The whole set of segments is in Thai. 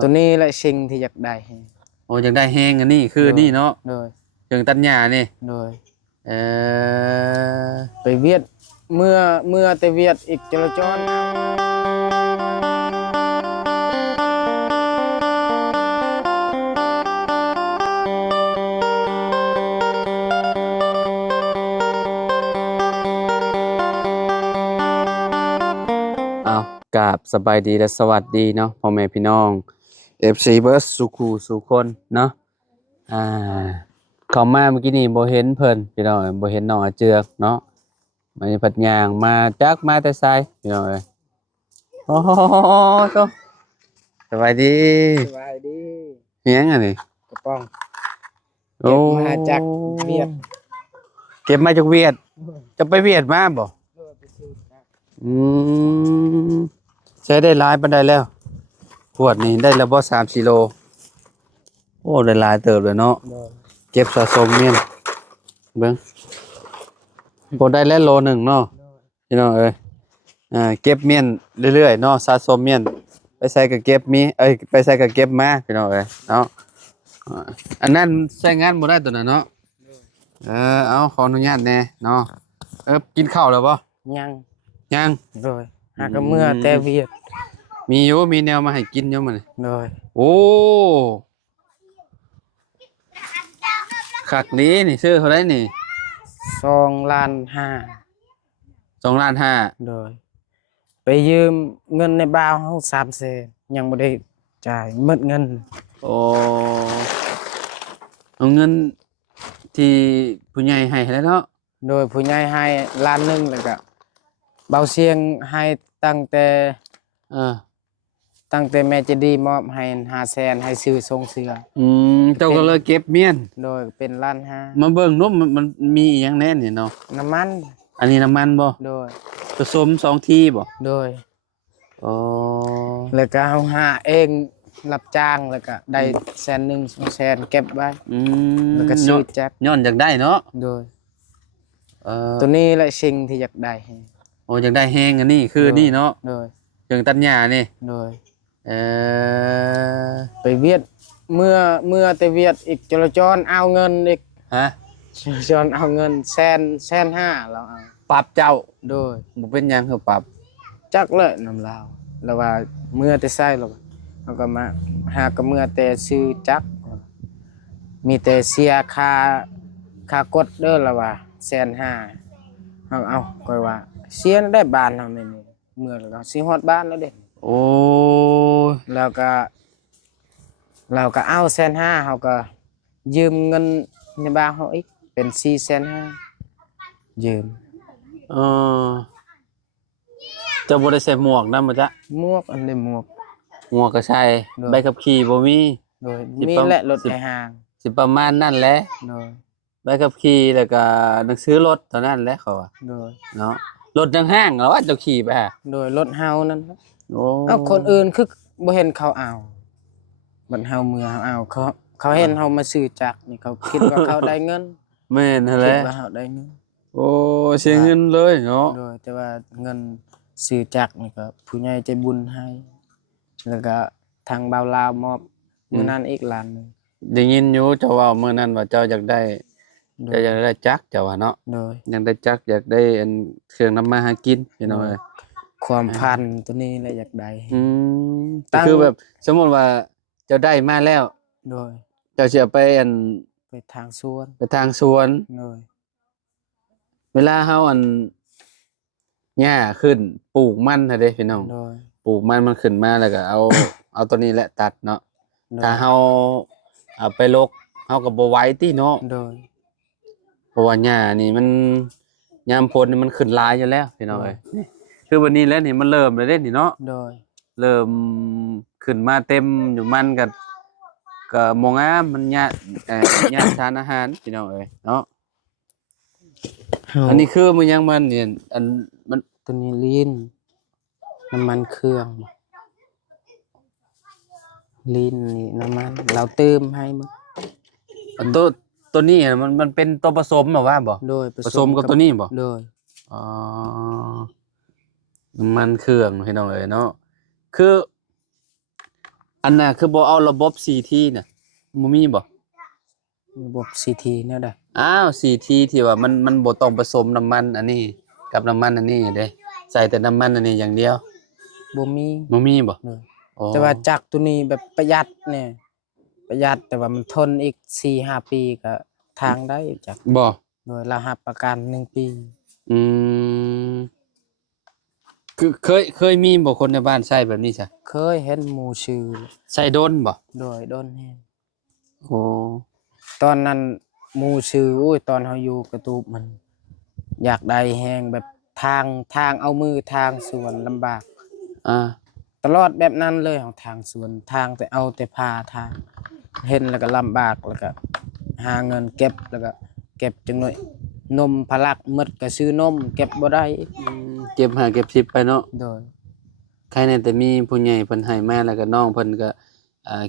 ตัวนี้แหละสิ่งที่อยากได้โอ้อยากได้แฮงอันนี้คือนี่เนาะโดยเครื่องตัดหญ้านี่โดยเออไปเวียดเมื่อแต่เวียดอีกจราจรเอากราบสบายดีและสวัสดีเนาะพ่อแม่พี่น้อง FC เบิร์สสุขูสุคนเนาะอ่าเข้ามาเมื่อกี้นี่บ่เห็นเพิ่นพี่น้องบ่เห็นน้องอาเจือกเนาะมันผัดย่างมาจักมาแต่ไสพี่น้องเอ้ยโอ้โหโตสบายดีสบายดีเฮียงอันนี้กระป๋อง โอ้ เก็บมาจากเวียด เก็บมาจากเวียดจะไปเวียดมาบ่อืมใช้ได้หลายปานใดแล้วขวดนี้ได้แล้วบ่3-4 โลโอ้ได้หลายเติบเลยเนาะเก็บสะสมเมียนเบิ่งบ่ได้แล้วโลหนึ่งเนาะพี่น้องเอ้ยเก็บเมียนเรื่อยๆเนาะสะสมเมียนไปใส่ก็เก็บมีไปใส่ก็เก็บมาพี่น้องเอ้ยเนาะอันนั้นใช้งานบ่ได้ตัวนั้นเนาะเอาขออนุญาตแน่เนาะกินข้าวแล้วบ่ยังยังโดยหากเมื่อแต่เวียดมีอยู่มีแนวมาให้กินอยู่มื้อนี้โดยโอ้คักนี้นี่ซื้อเท่าไหร่นี่2,500,000 2,500,000โดยไปยืมเงินในบ้านเฮา300,000ยังบ่ได้จ่ายหมดเงินโอ้เอาเงินที่ผู้ใหญ่ให้แล้วเนาะโดยผู้ใหญ่ให้1,000,000แล้วก็เบาเสียงให้ตั้งแต่เออแม่จะดีมอบให้500,000ให้ซื้อทรงเสื้อเจ้าก็เลยเก็บเมียนโดยเป็น1,500,000มาเบิ่งนุ่มมันมีอีหยังแน่นี่เนาะน้ำมัน อันนี้น้ำมันบ่โดยผสม2ที่บ่โดยอ๋อแล้วก็เอาหาเองรับจ้างแล้วก็ได้100,000 200,000เก็บไว้แล้วก็ซื้อแจ็คย้อนอยากได้เนาะโดยตัวนี้แหละสิ่งที่อยากได้โอ้อยากได้แฮงอันนี้คือนี่เนาะโดยเครื่องตัดหญ้านี่โดยเออไปเวียดเมื่อแต่เวียดอีกจราจรเอาเงินอีกฮะจราจรเอาเงิน1,500,000แล้วเอาปรับเจ้าโดยบ่เป็นหยังคือปรับจักเลยนำลาวแล้วว่าเมื่อแต่ไส้แล้วเขาก็มาหาก็เมื่อแต่ซื้อจักมีแต่เสียค่ากดเด้อแล้วว่า1,500,000เอาค่อยว่าเสียได้บ้านเฮาแม่นี่เมื่อแล้วสิฮอดบ้านแล้วเด้โอ้แล้วก็เราก็เอา1,500,000เฮาก็ยืมเงินในบ้านเฮาอีกเป็น4,500,000ยืมเออเจ้าบ่ได้ใส่หมวกนำบ่จ๊ะหมวกอันนี้หมวกก็ใส่ใบขับขี่บ่มีโดยมีแหละรถไปห้างสิประมาณนั้นแหละโดยใบขับขี่แล้วก็หนังสือรถเท่านั้นแหละเขาว่าโดยเนาะรถทางห้างเหรอว่าเจ้าขี่ไปฮะโดยรถเฮานั่นโอ้เอาคนอื่นคือบ่เห็นเขาเอาบัดเฮาเมื่อเอาเขาเห็นเฮามาซื้อจักนี่เขาคิดว่าเขาได้เงินแม่นนั่นแหละคิดว่าเฮาได้เงินโอ้เสียเงินเลยเนาะโดยแต่ว่าเงินซื้อจักนี่ก็ผู้ใหญ่ใจบุญให้แล้วก็ทางบ่าวลาวมอบมื้อนั้นอีกล้านนึงได้ยินอยู่เจ้าว่ามื้อนั้นว่าเจ้าอยากได้จักรเจ้าว่าเนาะโดยอยากได้จักรอยากได้อันเครื่องนำมาหากินพี่น้องเอ้ยความพันตัวนี้แหละอยากได้คือแบบสมมุติว่าเจ้าได้มาแล้วโดยเจ้าสิเอาไปอันไปทางสวนโดยเวลาเฮาอันหญ้าขึ้นปลูกมันน่ะเด้พี่น้องโดยปลูกมันขึ้นมาแล้วก็เอาตัวนี้แหละตัดเนาะถ้าเฮาเอาไปรกเฮาก็บ่ไหวติเนาะโดยเพราะว่าหญ้านี่มันยามฝนนี่มันขึ้นหลายอยู่แล้วพี่น้องเอ้ยคือวันนี้แล้วนี่มันเริ่มแล้วเด้นี่เนาะโดยเริ่มขึ้นมาเต็มอยู่มันก็มองงามมันหญ้าหญ้าทานอาหารพี่น้องเอ้ยเนาะอันนี้คือมันยังมันเนี่ยอันมันตัวนี้ลีนน้ำมันเครื่องลีนนี่น้ำมันเราเติมให้มึงตัวนี้มันเป็นตัวผสมแบบว่าบ่โดยผสมกับตัวนี้บ่โดยอ๋อน้ำมันเครื่องพี่น้องเอ้ยเนาะคือ อันน่ะคือบ่เอาระบบ CT น่ะบ่มีบ่ ระบบ CT แนวใด อ้าว CT ที่ว่ามันบ่ต้องผสมน้ำมันอันนี้กับน้ำมันอันนี้เด้ใส่แต่น้ำมันอันนี้อย่างเดียว บ่มี บ่มีบ่ เลย อ๋อ แต่ว่าจักรตัวนี้แบบประหยัดเนี่ยประหยัดแต่ว่ามันทนอีก 4-5 ปีก็ทางได้จักร บ่ โดยเรารับประกัน1 ปี อืมคือเคยมีบ่คนในบ้านใช้แบบนี้จ้ะ เคยเห็นหมู่ชื่อ ใช้โดนบ่ โดยโดนแฮง โอ้ ตอนนั้นหมู่ชื่อโอ้ยตอนเฮาอยู่กระตูบมัน อยากได้แฮงแบบทางเอามือทางสวนลำบาก อ่า ตลอดแบบนั้นเลยของทางสวนทางแต่เอาแต่พาทางเห็นแล้วก็ลำบากแล้วก็หาเงินเก็บแล้วก็เก็บจังหน่อยนมพลักหมดก็ซื้อนมเก็บบ่ได้ เก็บ5เก็บ10ไปเนาะ โดย ใครแน่แต่มีผู้ใหญ่เพิ่นให้มาแล้วก็น้องเพิ่นก็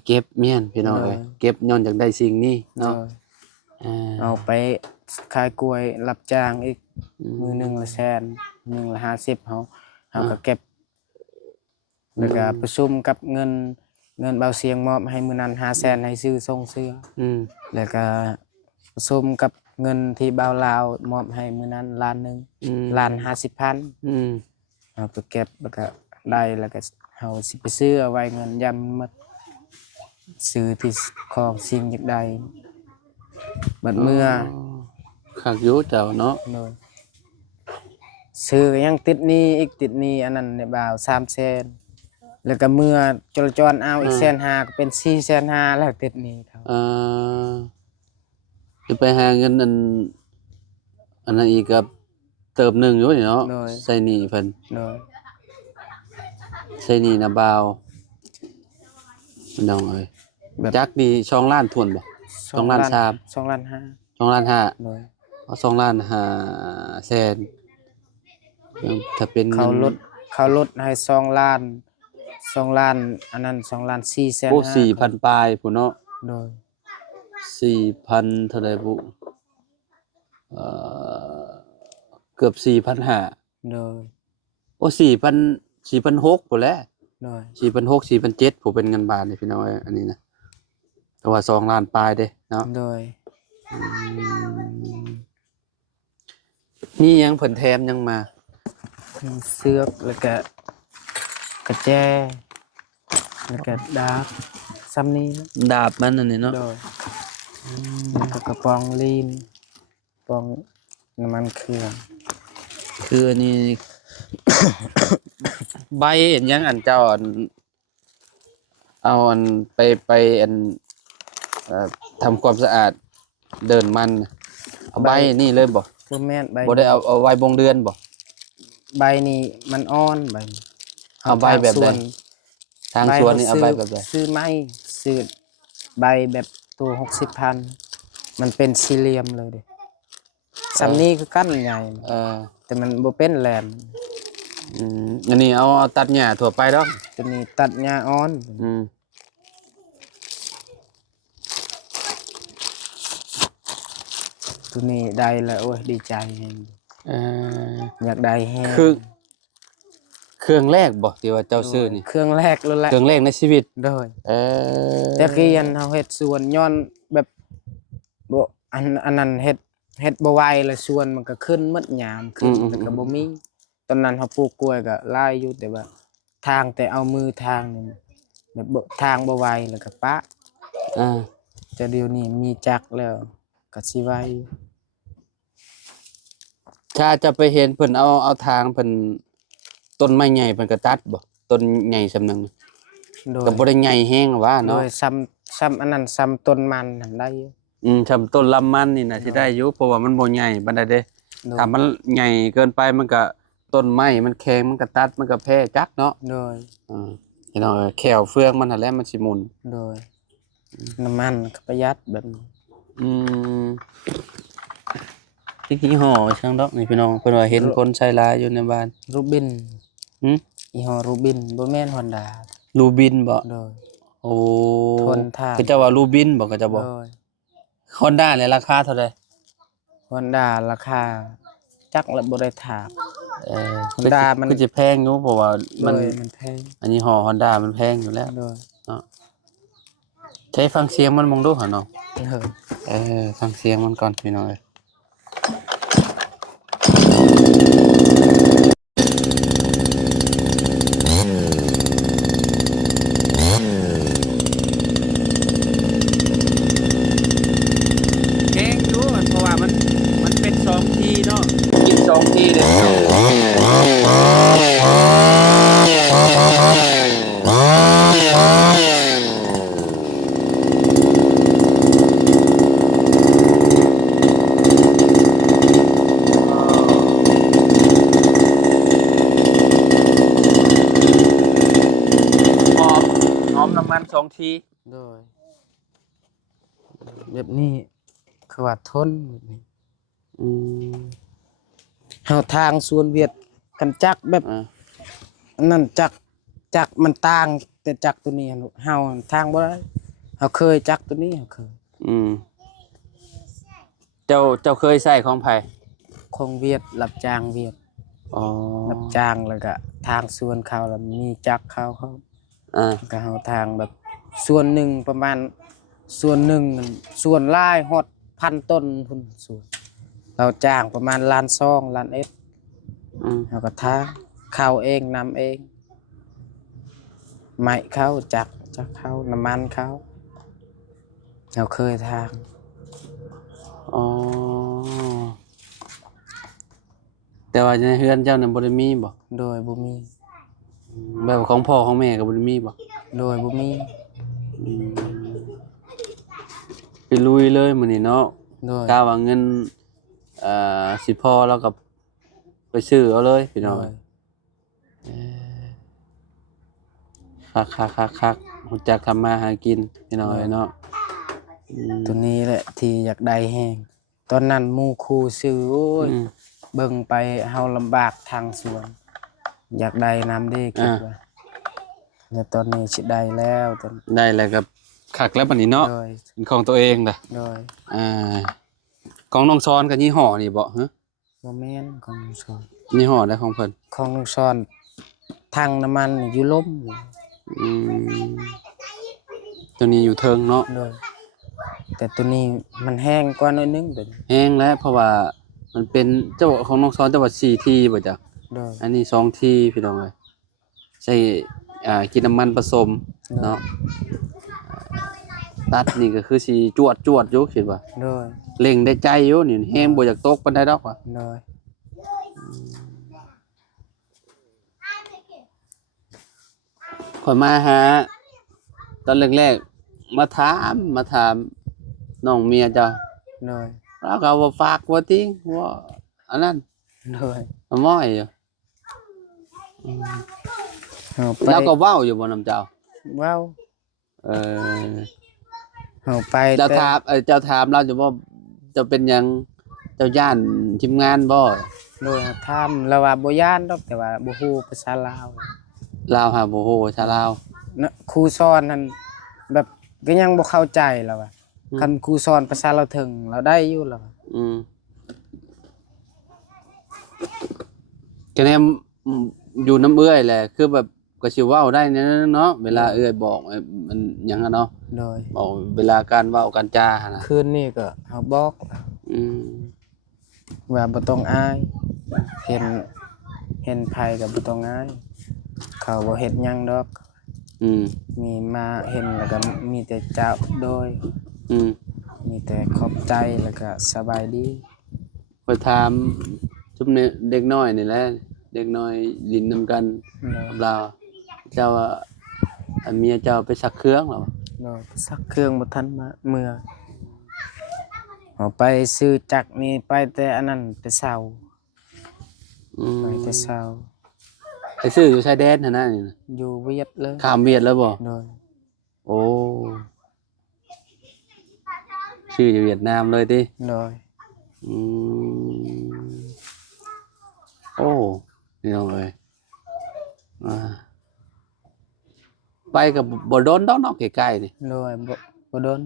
เก็บเมียนพี่น้องเอ้ยเก็บย้อนจากได้สิ่งนี้ โด เนาะ ย อ่า เอาไปขายกล้วยรับจ้างอีกมือหนึงละแสนมือละ50เฮาก็เก็บแล้วก็ประชุมกับเงินเบาเสียงมอบให้มื้อนั้น500,000ให้ซื้อส่งเสื้อ อืม แล้วก็ประชุมกับเงินที่เบาลาวมอบให้มื้อนั้นล้านหนึง อืม 1,50,000 อืม เอาไปเก็บแล้วก็ได้แล้วก็เฮาสิไปซื้อเอาไว้เงินยามหมดซื้อที่ของสิ่งอยากได้บัดเมื่อ คักอยู่เจ้าเนาะ โดยซื้อยังติดหนี้อีกติดหนี้อันนั้นเนี่ยบ่าว300,000แล้วก็เมื่อจรจรเอาอีก150,000ก็เป็น450,000แล้วติดหนี้เขา อ่าจะไปหาเงินอันนั้นอีกก็เติบหนึงอยู่นี่เนาะใส่หนี้เพิ่น โดย ใส่หนี้นะบ่าวพี่น้องเอ้ยจักนี่2ล้านถ้วนบ่ 2ล้าน3 2ล้าน5 2ล้าน5 โดย เอา2ล้าน5แสนถ้าเป็น เขาลดให้2ล้านอันนั้น2ล้าน4แสน โอ้ 4,000 ปลายพุ่นเนาะ โดย 4,000เท่าใดบุเอ่อเกือบ4,500 โดย โอ้4,600พุ่นแหละ โดย 4,600 4,700ผู้เป็นเงินบาทนี่พี่น้องเอ้ยอันนี้นะแต่ว่า2ล้านปลายเด้เนาะ โดย อืมนี่ยังเพิ่นแถมยังมา เสือกแล้วก็กระแจแล้วก็ดาบซ้ำนี้นะ ดาบมันอันนี้เนาะ โดยแล้วก็กระป๋องลีนกระป๋องน้ำมันเครื่อง คืออันนี้ ใบเห็นยังอันเจ้าอันเอาอันไปอันทำความสะอาดเดินมันน่ะเอาใบนี่เลยบ่ บ่แม่นใบ บ่ได้เอาไว้บงเดือนบ่ ใบนี้มันอ่อนใบนี้ เอาใบแบบใด ทางสวนนี่เอาใบแบบใด ซื้อไม้ซื้อใบแบบตัว60,000มันเป็นสี่เหลี่ยมเลยเด้ซ้ำนี้คือกั้นใหญ่ เออ แต่มันบ่เป็นแหลม อันนี้เอาตัดหญ้าทั่วไปดอก ตัวนี้ตัดหญ้าอ่อน อืม ตัวนี้ได้แล้วโอ้ยดีใจแฮง เออ อยากได้แฮง คือเครื่องแรกบ่ที่ว่าเจ้าซื้อนี่ เครื่องแรกเลยแหละ เครื่องแรกในชีวิต โดย เออ แต่กี้อันเฮาเฮ็ดสวนย้อนแบบบ่อันนั้นเฮ็ดบ่ไหวแล้วสวนมันก็ขึ้นหมดยามขึ้นแล้วก็บ่มีตอนนั้นเฮาปลูกกล้วยก็หลายอยู่แต่ว่าทางแต่เอามือทางนี่แบบบ่ทางบ่ไหวแล้วก็ปะ อ่า แต่เดี๋ยวนี้มีจักรแล้วก็สิไหว ถ้าจะไปเห็นเพิ่นเอาทางเพิ่นต้นไม้ใหญ่เพิ่นก็ตัดบ่ต้นใหญ่สำนึง โดย ก็บ่ได้ใหญ่แฮงว่า โด เนาะ ยซ้ำอันนั้นซ้ำต้นมันนั่นได้อยู่ ชำต้นลำมันนี่น่ะสิได้อยู่เพราะว่ามันบ่ใหญ่ปานใดเด้ โดย ถ้ามันใหญ่เกินไปมันก็ต้นไม้มันแข็งมันก็ตัดมันก็แพ้จักเนาะ โดย พี่น้องแขวเฟืองมันนั่นแหละมันสิหมุน โดยน้ำมันก็ประหยัดแบบนี้ อืมที่ห่อช่างดอกนี่พี่น้องเพิ่นว่าเห็นคนใช้หลายอยู่ในบ้าน รูบิน หึ ยี่ห้อรูบินบ่แม่น Honda ลูบินบ่ โดย โอ้ ทนทาน ก็จะว่าลูบินบ่ก็จะบ่ โดย Honda เนี่ยราคาเท่าใด Honda ราคาจักละบ่ได้ถาม Honda มันคือสิแพงอยู่เพราะว่ามัน โดยมันแพง อันนี้ห่อ Honda มันแพงอยู่แล้ว โดย เนาะ ใช้ฟังเสียงมันมองดูหั่นเนาะ เออ ฟังเสียงมันก่อนพี่น้องเอ้ยเพลงอยู่เพราะว่ามันเป็น2ทีเนาะกิน2ทีเด้หอมน้ำมัน2ทีโดยแบบนี้คือว่าทนแบบนี้ อืม เฮาทางส่วนเวียดกันจักแบบ อ่า อันนั้นจักมันต่างแต่จักตัวนี้อะลูกเฮาทางบ่ได้เฮาเคยจักตัวนี้เฮาเคย อืมเจ้าเคยใส่ของไผ ของเวียดรับจ้างเวียด อ๋อ รับจ้างแล้วก็ทางส่วนเขาแล้วมีจักเขา อ่า ก็เฮาทางแบบส่วนหนึ่งประมาณส่วนหนึ่งส่วนหลายฮอดพันต้นพุ่นส่วนเราจ้างประมาณล้านซองล้านเอ็ด อืม เฮาก็ทางเข้าเองนำเองไม้เขาจักเขาน้ำมันเขาเราเคยทาง อ๋อแต่ว่าในเฮือนเจ้านั้นบ่ได้มีบ่ โดยบ่มี แบบของพ่อของแม่ก็บ่ได้มีบ่ โดยบ่มี อืมไปลุยเลยมื้อนี้เนาะ โดย กะว่าเงินสิพอแล้วก็ไปซื้อเอาเลยพี่ โด น้อง ย คักๆรู้จักทำมาหากินพี่น้องเอ้ยเนาะอืม ตัวนี้แหละที่อยากได้แฮงตอนนั้นหมู่ครูซื้อโอ้ย อืม เบิ่งไปเฮาลำบากทางสวน อยากได้น้ำเด้คิดว่าแล้วตอนนี้สิได้แล้วตอน ได้แล้วก็คักแล้วบัดนี้เนาะ โดย เป็นของตัวเองล่ะ โดย อ่าของน้องซ้อนกับยี่ห้อนี่บ่ฮะ บ่แม่นของลุงชอน ยี่ห้อได้ของเพิ่น ของลุงชอนทางน้ำมันอยู่ล้มอยู่ อืมตัวนี้อยู่เทิงเนาะ โดยแต่ตัวนี้มันแห้งกว่าหน่อยนึงเดี๋ยวนี้ แห้งแล้วเพราะว่ามันเป็นเจ้าของน้องซ้อนเจ้าว่า4ทีบ่จ้ะ โดย อันนี้2ทีพี่น้องเอ้ยใช้กินน้ำมันผสมเนาะตัดนี่ก็คือสิจวดอยู่คิดว่า โดย เร่งได้ใจอยู่นี่แห้งบ่อยากตกปานใดดอกว่ะ โดย ข่อยมาหาตอนแรกๆมาถามน้องเมียเจ้า โดย แล้วก็ว่าฝากว่าทิ้งว่าอันนั้น โดย มาม้อยอยู่ เอาไป แล้วก็เว้าอยู่บ่นำเจ้า ว้าว เออ เอาไป เจ้า แต่ ถามเจ้าถามเราจะว่าจะเป็นหยังเจ้าย่านทีมงานบ่ โดยทำแล้วว่าบ่ย่านดอกแต่ว่าบ่ฮู้ภาษาลาว ลาวหาบ่ฮู้ชาลาว นะครูสอนนั่นแบบก็ยังบ่เข้าใจแล้วว่าคันครูสอนภาษาเราถึงเราได้อยู่แล้วว่ะ อืมก็แนมอยู่น้ำเอื้อยแหละคือแบบก็สิเว้าได้เนาะเวลาเอื้อยบอกมันหยังอะเนาะ โดย บอกเวลาการเว้าการจาหั่นน่ะ คืนนี้ก็เฮาบอกแล้ว อืม ว่าบ่ต้องอายเห็นไผก็บ่ต้องอายเขาบ่เฮ็ดหยังดอก อืม มีมาเห็นแล้วก็มีแต่เจ้าโดย อืม มีแต่ขอบใจแล้วก็สบายดี ไปถามชุมเนี่ยเด็กน้อยนี่แหละเด็กน้อยลินนำกัน โดย กับเราเจ้าว่าอันเมียเจ้าไปซักเครื่องเหรอ โดยสักเครื่องบ่ทันมาเมื่อเอาไปซื้อจักรนี่ไปแต่อันนั้นแต่เช้า อืม ไปแต่เช้า ไปซื้ออยู่ชายแดนหั่นน่ะนี่น่ะ อยู่เวียดเลย ข้ามเวียดแล้วบ่ โดย โอ้ชื่ออยู่เวียดนามเลยติ โดย อืมโอ้นี่น้องเอ้ยอ่าไปกับบ่โดนดอกเนาะใกล้ๆนี่ โดยบ่โดน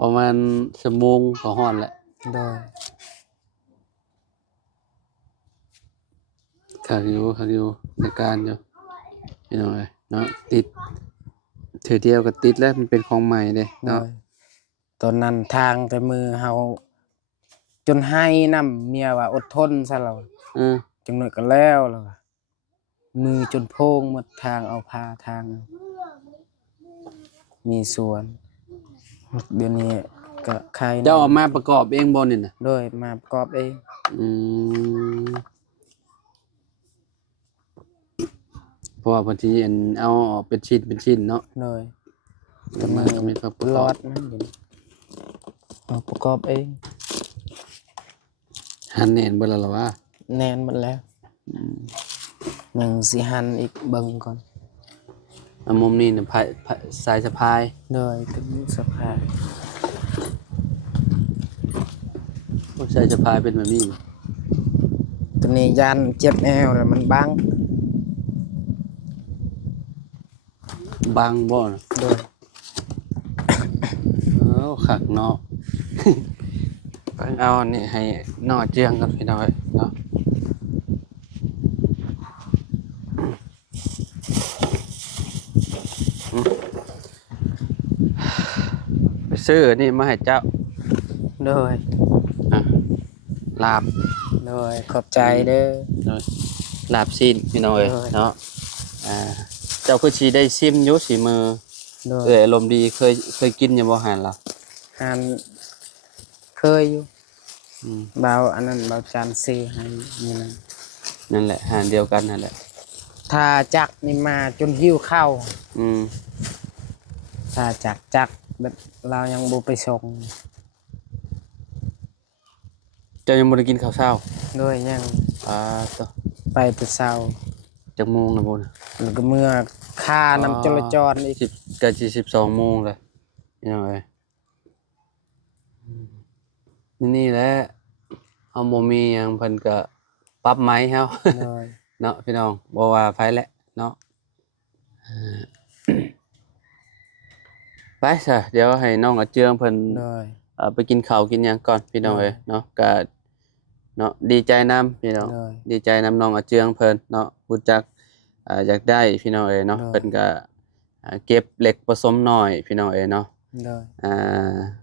ประมาณชั่วโมงก็ฮอดแหละ โดย คักอยู่ในการอยู่พี่น้องเอ้ยเนาะติด ถือเดียวก็ติดแล้วมันเป็นของใหม่เด้ โด เนาะ ยตอนนั้นทางแต่มือเฮาจนให้นํเมียว่าอดทนซะแล้ว อือ จังหน่อยก็แล้วล่ะว่ะมือจนโพงหมดทางเอาพาทาง มีสวนเดี๋ยวนี้ก็ใคร เจ้าเอามาประกอบเองบ่นี่น่ะ โดยมาประกอบเอง อืมเพราะว่าบางทีอันเอาออกเป็นชิ้นเนาะ โดย ก็มันก็มีประก ร อ อบ ดนะเดี๋ยวนี้เอาประกอบเอง หันแน่นเบิดแล้วล่ะว่า แน่นหมดแล้วยังสิหันอีกเบิ่งก่อน อันมุมนี้น่ะสายสะพาย โดยถึงสภาพ สายสะพายเป็นแบบนี้ ตัวนี้ยันเจ็บแอวแล้วมันบัง บังบ่น่ะ โดย คักเนาะ เอาอันนี้ให้นอเจืองกันพี่น้อยเนาะไปซื้อนี่มาให้เจ้า โดย อ่ะลาบ โดยขอบใจเด้อ ลาบซีนพี่น้อย โดย เนาะเจ้าคือสิได้ซิมอยู่สิมือ โดย อารมณ์ดีเคยกินอยู่บ่หันล่ะ หันเคยอยู่ เบาอันนั้นเบาจานซีให้นี่นะ นั่นแหละหารเดียวกันนั่นแหละ ถ้าจักนี่มาจนหิ้วเข้า อืม ถ้าจักแบบเรายังบ่ไปส่ง เจ้ายังบ่ได้กินข้าวเช้า โดยยัง ต่อ ไปแต่เช้า จักโมงนะบ่นะ แล้วก็เมื่อค่าน้ำจราจรอีก 10ก็สิ12โมงเลยพี่น้องเอ้ยนี่แหละเฮาบ่มีหยังเพิ่นก็ปรับไหมเฮา โดย เนาะพี่น้องบ่ว่าไผแหละเนาะไปซะเดี๋ยวให้น้องอาเจืองเพิ่น โดย ไปกินข้าวกินหยังก่อนพี่น้องเอ้ยเนาะก็เนาะดีใจนํพี่น้อง โดย ดีใจนํน้องอาเจืองเพิ่นเนาะรู้จักอยากได้พี่น้องเอ้ยเนาะ โดย เพิ่นก็เก็บเล็กผสมน้อยพี่น้องเอ้ยเนาะ โดย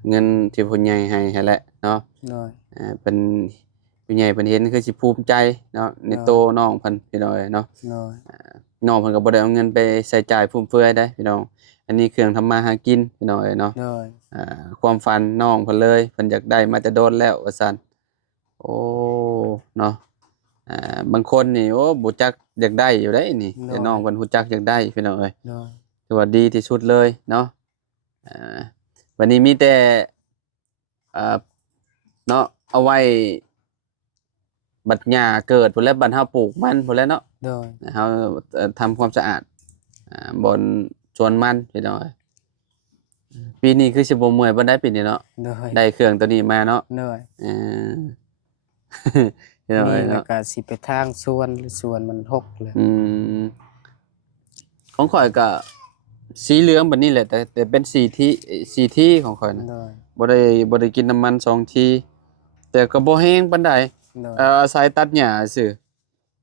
เงินที่ผู้ใหญ่ให้หั้นแหละเนาะ โดย เป็นผู้ใหญ่เพิ่นเห็นคือสิภูมิใจเนาะในโตน้องเพิ่นพี่น้องเอ้ยเนาะ โดย น้องเพิ่นก็บ่ได้เอาเงินไปใช้จ่ายฟุ่มเฟือยได้พี่น้องอันนี้เครื่องทำมาหากินพี่น้องเอ้ยเนาะ โดย ความฝันน้องเพิ่นเลยเพิ่นอยากได้มาแต่โดนแล้วว่าซั่นโอ้เนาะบางคนนี่โอ้บ่จักอยากได้อยู่ได้นี่แต่น้องเพิ่นรู้จักอยากได้พี่น้องเอ้ย โดย ถือว่าดีที่สุดเลยเนาะวันนี้มีแต่เนาะเอาไว้บัดหญ้าเกิดพุ่นแล้วบัดเฮาปลูกมันพุ่นแล้วเนาะ โดย เฮาทำความสะอาดบนสวนมันพี่น้องเอ้ยปีนี้คือสิบ่เมื่อยบ่ได้ปีนี้เนาะ โดย ได้เครื่องตัวนี้มาเนาะ โดย เออ พี่น้อง นี่ เอ้ย แล้ว เนาะ ก็สิไปทางสวนหรือสวนมันหกเลย ของข่อยก็สีเหลืองแบบนี้แหละแต่เป็นสีที่ของข่อยนะ โดย บ่ได้กินน้ำมัน2ทีแต่ก็บ่แห้งปานใด โดย อาศัยตัดหญ้าซื่อ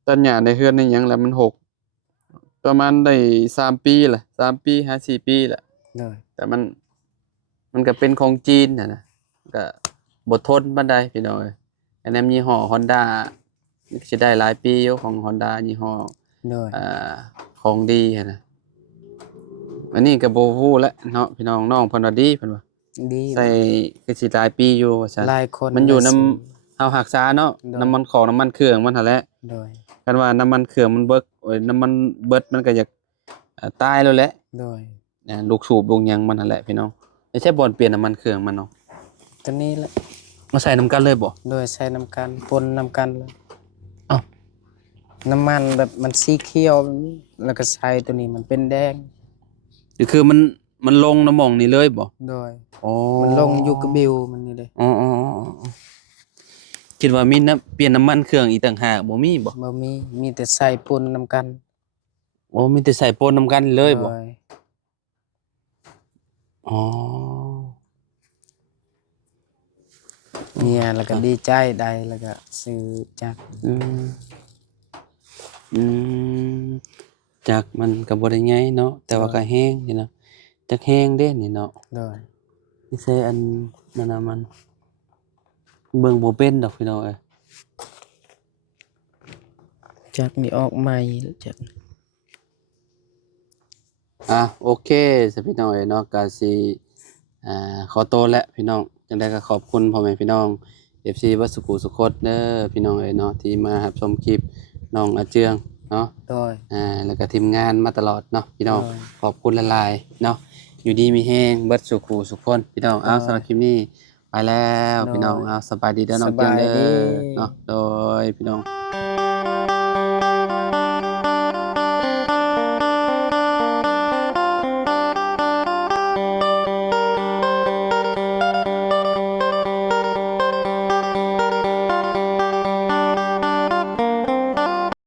ตัดหญ้าในเฮือนในหยังแล้วมันหกประมาณได้3ปีล่ะ3ปี5 4ปีล่ะ โดย แต่มันก็เป็นของจีนน่ะนะก็บ่ทนปานใดพี่น้องเอ้ยอันนั้นยี่ห้อ Honda สิได้หลายปีอยู่ของ Honda ยี่ห้อ โดย ของดีหั้นน่ะอันนี้ก็บ่ฮู้แหล้วเนาะพี่น้องน้องเพิ่นว่าดีเพิ่นว่า ดี ใส่คือสิหลายปีอยู่ว่าซั่น หลายคน มันอยู่นำ ก็สิ เฮารักษาเนาะ โดย น้ำมันของน้ำมันเครื่องมันหั่นแหละ โดย กันว่าน้ำมันเครื่องมันเบิกโอ้ยน้ำมันเบิดมันก็อยากตายแล้วแหละ โดย ลูกสูบลูกหยังมันนั่นแหละพี่น้องไม่ใช่บ่อนเปลี่ยนน้ำมันเครื่องมันเนาะ ตัวนี้แหละ มาใส่น้ำกันเลยบ่ โดยใช้น้ำกันปนน้ำกันเลย เอ้า น้ำมันแบบมันสีเขียวแบบนี้แล้วก็ใช้ตัวนี้มันเป็นแดง คือมันลงน้ำหม่องนี่เลยบ่ โดย อ๋อ มันลงอยู่กับบิวมันนี่เลย อ๋อคิดว่ามีเปลี่ยนน้ำมันเครื่องอีกต่างหากบ่มีบ่ บ่มีแต่ใส่ปนน้ำกัน โอ้มีแต่ใส่ปนน้ำกันเลยบ่ โดย อ๋อ เนี่ยแล้วก็ดีใจได้แล้วก็ซื้อจัก อืมอืมจากมันก็บ่ได้ใหญ่เนาะแต่ว่าก็แห้งนี่นะ จักแฮงเด้นี่เนาะ โดย นี่ใส่อันนั่นน่ะมันเบิ่งบ่เป็นดอกพี่น้องเอ้ย จักนี่ออกใหม่จัก โอเคสพี่น้องเอ้ยเนาะก็สิขอตัวแล้วพี่น้องจังได๋ก็ขอบคุณพ่อแม่พี่น้อง FC เบิดสุขุสุขดเด้อพี่น้องเอ้ยเนาะที่มารับชมคลิปน้องอาเจืองเนาะ โดย แล้วก็ทีมงานมาตลอดเนาะพี่น้อง โดย ขอบคุณหลายๆเนาะอยู่ดีมีแฮงเบิดสุขุสุขคนพี่น้องเอา โดย สำหรับคลิปนี้ไปแล้ว โดย พี่น้องเอาสบายดีเด้อน้อง ส เจือง บาย เด้ ดี อเนาะโดยพี่น้อง